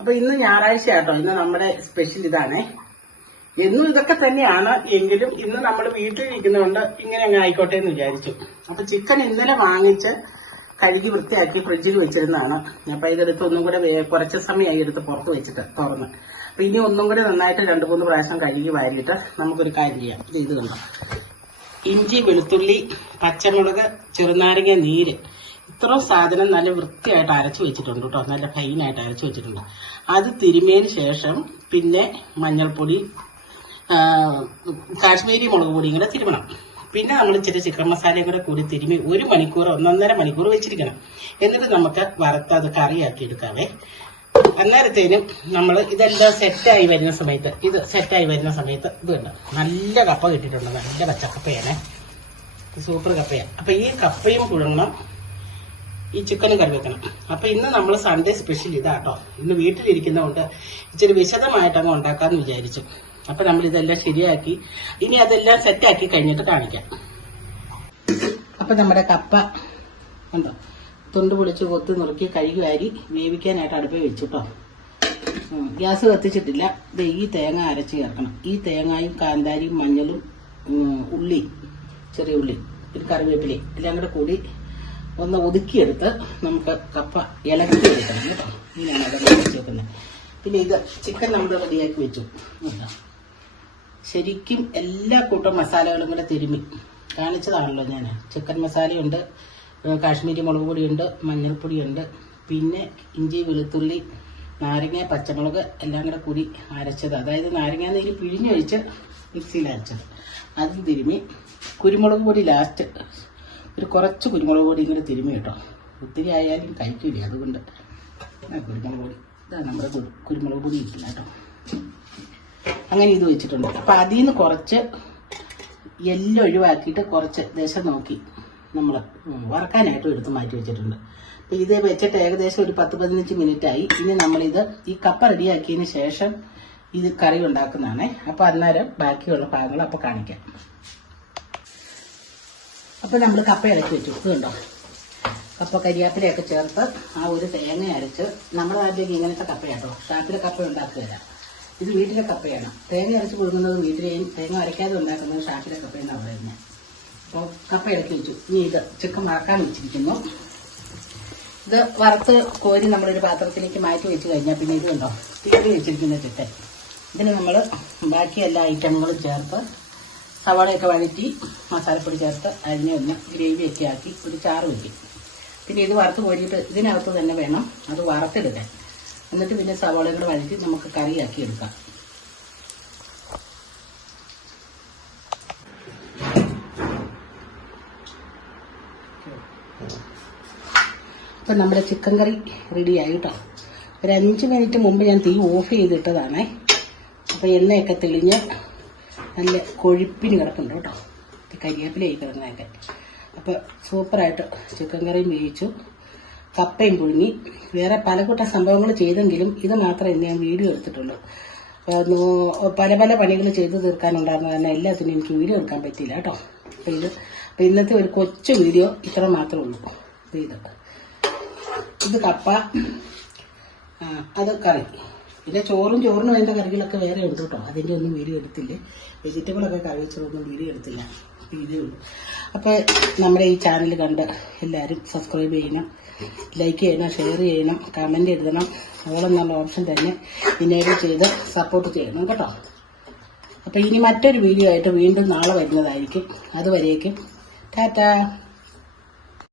അപ്പൊ ഇന്ന് ഞായറാഴ്ച ആട്ടോ. ഇന്ന് നമ്മുടെ സ്പെഷ്യൽ ഇതാണ്. എന്നും ഇതൊക്കെ തന്നെയാണ് എങ്കിലും ഇന്ന് നമ്മൾ വീട്ടിലിരിക്കുന്നതുകൊണ്ട് ഇങ്ങനെ അങ്ങ് ആയിക്കോട്ടെ എന്ന് വിചാരിച്ചു. അപ്പൊ ചിക്കൻ ഇന്നലെ വാങ്ങിച്ച് കഴുകി വൃത്തിയാക്കി ഫ്രിഡ്ജിൽ വെച്ചിരുന്നതാണ്. അപ്പൊ ഇതെടുത്ത് ഒന്നും കൂടെ കുറച്ച് സമയമായി എടുത്ത് പുറത്ത് വെച്ചിട്ട് തുറന്ന്. അപ്പൊ ഇനി ഒന്നും കൂടെ നന്നായിട്ട് രണ്ട് മൂന്ന് പ്രാവശ്യം കഴുകി വാരിയിട്ട് നമുക്കൊരു കാര്യം ചെയ്യാം. ഇത് കണ്ടോ? ഇഞ്ചി വെളുത്തുള്ളി പച്ചമുളക് ചെറുനാരങ്ങ നീര്. ഇത്രയും സാധനം നല്ല വൃത്തിയായിട്ട് അരച്ചു വെച്ചിട്ടുണ്ട് കേട്ടോ നല്ല ഫൈനായിട്ട് അരച്ചു വെച്ചിട്ടുണ്ട്. അത് തിരുമേന് ശേഷം പിന്നെ മഞ്ഞൾപ്പൊടി കാശ്മീരി മുളക് പൊടിയും കൂടെ തിരുമണം. പിന്നെ നമ്മൾ ഇച്ചിരി ചിക്കൻ മസാലയും കൂടെ കൂടി തിരുമി ഒരു മണിക്കൂർ ഒന്നൊന്നര മണിക്കൂർ വെച്ചിരിക്കണം. എന്നിട്ട് നമുക്ക് വറുത്ത് അത് കറിയാക്കി എടുക്കാവേ. അന്നേരത്തേനും നമ്മൾ ഇതെല്ലാം സെറ്റായി വരുന്ന സമയത്ത് ഇത് സെറ്റായി വരുന്ന സമയത്ത് ഇത് വേണ്ട നല്ല കപ്പ കിട്ടിയിട്ടുണ്ട്. നല്ല പച്ചക്കപ്പയാണ്. സൂപ്പർ കപ്പയാണ്. അപ്പം ഈ കപ്പയും പുഴുങ്ങണം. ഈ ചിക്കനും കറി വെക്കണം അപ്പൊ ഇന്ന് നമ്മൾ സൺഡേ സ്പെഷ്യൽ ഇതാട്ടോ. ഇന്ന് വീട്ടിലിരിക്കുന്ന കൊണ്ട് ഇച്ചിരി വിശദമായിട്ട് ഉണ്ടാക്കാന്ന് വിചാരിച്ചു. അപ്പൊ നമ്മൾ ഇതെല്ലാം ശരിയാക്കി. ഇനി അതെല്ലാം സെറ്റാക്കി കഴിഞ്ഞിട്ട് കാണിക്കാം. അപ്പൊ നമ്മുടെ കപ്പ ഉണ്ടോ തുണ്ട് പൊളിച്ച് കൊത്തി നുറുക്കി കഴുകി വാരി വേവിക്കാനായിട്ട് അടുപ്പിൽ വെച്ചിട്ടോ. ഗ്യാസ് കത്തിച്ചിട്ടില്ല. ഇത് ഈ തേങ്ങ അരച്ച് ചേർക്കണം. ഈ തേങ്ങയും കാന്താരിയും മഞ്ഞളും ഉള്ളി ചെറിയ ഉള്ളി ഒരു കറിവേപ്പിലി എല്ലാം കൂടെ കൂടി ഒന്ന് ഒതുക്കിയെടുത്ത് നമുക്ക് കപ്പ ഇളക്കി എടുക്കണം കേട്ടോ. ഇങ്ങനെയാണ് അത് വെച്ച് വെക്കുന്നത് പിന്നെ ഇത് ചിക്കൻ നമ്മൾ റെഡിയാക്കി വെച്ചു. ശരിക്കും എല്ലാ കൂട്ടം മസാലകളും കൂടെ തിരുമ്മി. കാണിച്ചതാണല്ലോ ഞാൻ. ചിക്കൻ മസാലയുണ്ട് കാശ്മീരി മുളക് പൊടിയുണ്ട് മഞ്ഞൾപ്പൊടിയുണ്ട് പിന്നെ ഇഞ്ചി വെളുത്തുള്ളി നാരങ്ങ പച്ചമുളക് എല്ലാം കൂടെ കൂടി അരച്ചത്. അതായത് നാരങ്ങ നീര് പിഴിഞ്ഞൊഴിച്ച് മിക്സിയിൽ അരച്ചത് അതും തിരുമ്മി. കുരുമുളക് പൊടി ലാസ്റ്റ് ഒരു കുറച്ച് കുരുമുളക് പൊടി ഇങ്ങനെ തിരുമ്മി കേട്ടോ. ഒത്തിരി ആയാലും കഴിക്കില്ല അതുകൊണ്ട്. കുരുമുളക് പൊടി. ഇതാണ് നമ്മുടെ കുരുമുളക് പൊടി ഇരിക്കുന്നത് കേട്ടോ. അങ്ങനെ ഇത് വെച്ചിട്ടുണ്ട്. അപ്പം അതിൽ നിന്ന് കുറച്ച് എല്ലാം ഒഴിവാക്കിയിട്ട് കുറച്ച് ദശ നോക്കി നമ്മൾ വറക്കാനായിട്ടും എടുത്ത് മാറ്റി വെച്ചിട്ടുണ്ട്. അപ്പം ഇത് വെച്ചിട്ട് ഏകദേശം ഒരു പത്ത് പതിനഞ്ച് മിനിറ്റ് ആയി ഇനി നമ്മളിത് ഈ കപ്പ റെഡിയാക്കിയതിന് ശേഷം ഇത് കറി ഉണ്ടാക്കുന്നതാണേ. അപ്പം അന്നേരം ബാക്കിയുള്ള ഭാഗങ്ങൾ അപ്പം കാണിക്കാം. അപ്പൊ നമ്മൾ കപ്പ ഇളക്കി വെച്ചു. ഇത് കണ്ടോ? കപ്പ കരിയാപ്പിലയൊക്കെ ചേർത്ത് ആ ഒരു തേങ്ങ അരച്ച് നമ്മുടെ നാട്ടിലേക്ക് ഇങ്ങനത്തെ കപ്പയാട്ടോ. ഷാപ്പിലെ കപ്പ ഉണ്ടാക്കുകയില്ല ഇത് വീട്ടിലെ കപ്പയാണ്. തേങ്ങ അരച്ച് കൊടുക്കുന്നത് വീട്ടിലെയും തേങ്ങ അരയ്ക്കാതെ ഉണ്ടാക്കുന്നത് ഷാപ്പിലെ കപ്പയെന്നാണ് പറയുന്നത് അപ്പോൾ കപ്പ ഇളക്കി വെച്ചു. ഇനി ഇത് ചിക്കൻ വറക്കാൻ വെച്ചിരിക്കുന്നു. ഇത് വറുത്ത് കോരി നമ്മളൊരു പാത്രത്തിലേക്ക് മാറ്റി വെച്ച് കഴിഞ്ഞാൽ പിന്നെ ഇത് കണ്ടോ? വെച്ചിരിക്കുന്ന ചിക്കൻ. ഇതിന് നമ്മൾ ബാക്കി എല്ലാ ഐറ്റങ്ങളും ചേർത്ത് സവാളയൊക്കെ വഴറ്റി മസാലപ്പൊടി ചേർത്ത് അതിനെ ഒന്ന് ഗ്രേവിയൊക്കെ ആക്കി ഒരു ചാറ് വയ്ക്കും പിന്നെ ഇത് വറുത്ത് കോരിയിട്ട് ഇതിനകത്ത് തന്നെ വേണം അത് വറുത്തെടുക്കാൻ എന്നിട്ട് പിന്നെ സവാളയും കൂടെ വഴറ്റി നമുക്ക് കറിയാക്കി എടുക്കാം. അപ്പം നമ്മുടെ ചിക്കൻ കറി റെഡിയായി കേട്ടോ ഒരു അഞ്ച് മിനിറ്റ് മുമ്പ് ഞാൻ തീ ഓഫ് ചെയ്തിട്ടതാണേ. അപ്പം എണ്ണയൊക്കെ തെളിഞ്ഞ് നല്ല കൊഴുപ്പിന് കിടക്കുന്നുണ്ട് കേട്ടോ. കരിയേപ്പിലായി കിടക്കുന്നതൊക്കെ അപ്പോൾ സൂപ്പറായിട്ട് ചിക്കൻ കറിയും വേവിച്ചു. കപ്പയും പുഴുങ്ങി. വേറെ പല കൂട്ട സംഭവങ്ങൾ ചെയ്തെങ്കിലും ഇത് മാത്രമേ ഞാൻ വീഡിയോ എടുത്തിട്ടുള്ളൂ. പല പല പണികൾ ചെയ്തു തീർക്കാനുണ്ടായിരുന്ന കാരണം എല്ലാത്തിനും എനിക്ക് വീഡിയോ എടുക്കാൻ പറ്റിയില്ല കേട്ടോ. അപ്പോൾ ഇത് അപ്പോൾ ഇന്നത്തെ ഒരു കൊച്ചു വീഡിയോ ഇത്ര മാത്രമേ ഉള്ളൂ. ഇത് ഇത്. കപ്പ അത് കറി. പിന്നെ ചോറും ചോറിന് വേണ്ട കറികളൊക്കെ വേറെ ഉണ്ട് കേട്ടോ. അതിന്റെ ഒന്നും വീഡിയോ എടുത്തില്ലേ? വെജിറ്റബിളൊക്കെ കറി വെച്ചതൊന്നും വീഡിയോ എടുത്തില്ല. ഉള്ളൂ. അപ്പോൾ നമ്മുടെ ഈ ചാനൽ കണ്ട് എല്ലാവരും സബ്സ്ക്രൈബ് ചെയ്യണം. ലൈക്ക് ചെയ്യണം ഷെയർ ചെയ്യണം കമന്റ് എഴുതണം. അതുപോലെന്നുള്ള ഓപ്ഷൻ തന്നെ ഇനേബിൾ ചെയ്ത് സപ്പോർട്ട് ചെയ്യണം കേട്ടോ. അപ്പോൾ ഇനി മറ്റൊരു വീഡിയോ ആയിട്ട് വീണ്ടും നാളെ വരുന്നതായിരിക്കും. അതുവരേക്കും ടാറ്റാ.